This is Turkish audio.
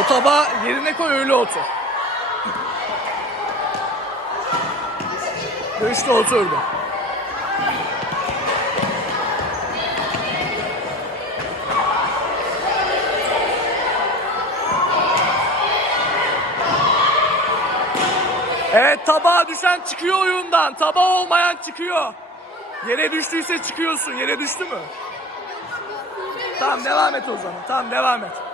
O tabağı yerine koy öyle otur. Düştü oturdu. Evet tabağa düşen çıkıyor oyundan. Tabağı olmayan çıkıyor. Yere düştüyse çıkıyorsun. Yere düştü mü? Tamam devam et o zaman. Tamam devam et.